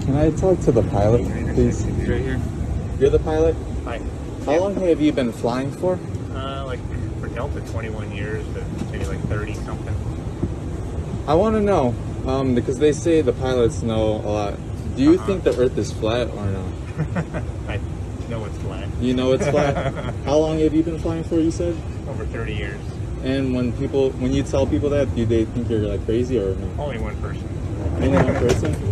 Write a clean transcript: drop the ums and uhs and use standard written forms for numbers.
Can I talk to the pilot, please? Right here. You're the pilot? Hi. How long have you been flying for? Like for Delta, 21 years, but maybe like 30 something. I want to know, because they say the pilots know a lot. Do you think the Earth is flat or no? I know it's flat. You know it's flat? How long have you been flying for, you said? Over 30 years. And when you tell people that, do they think you're like crazy or no? Only one person. Only one person?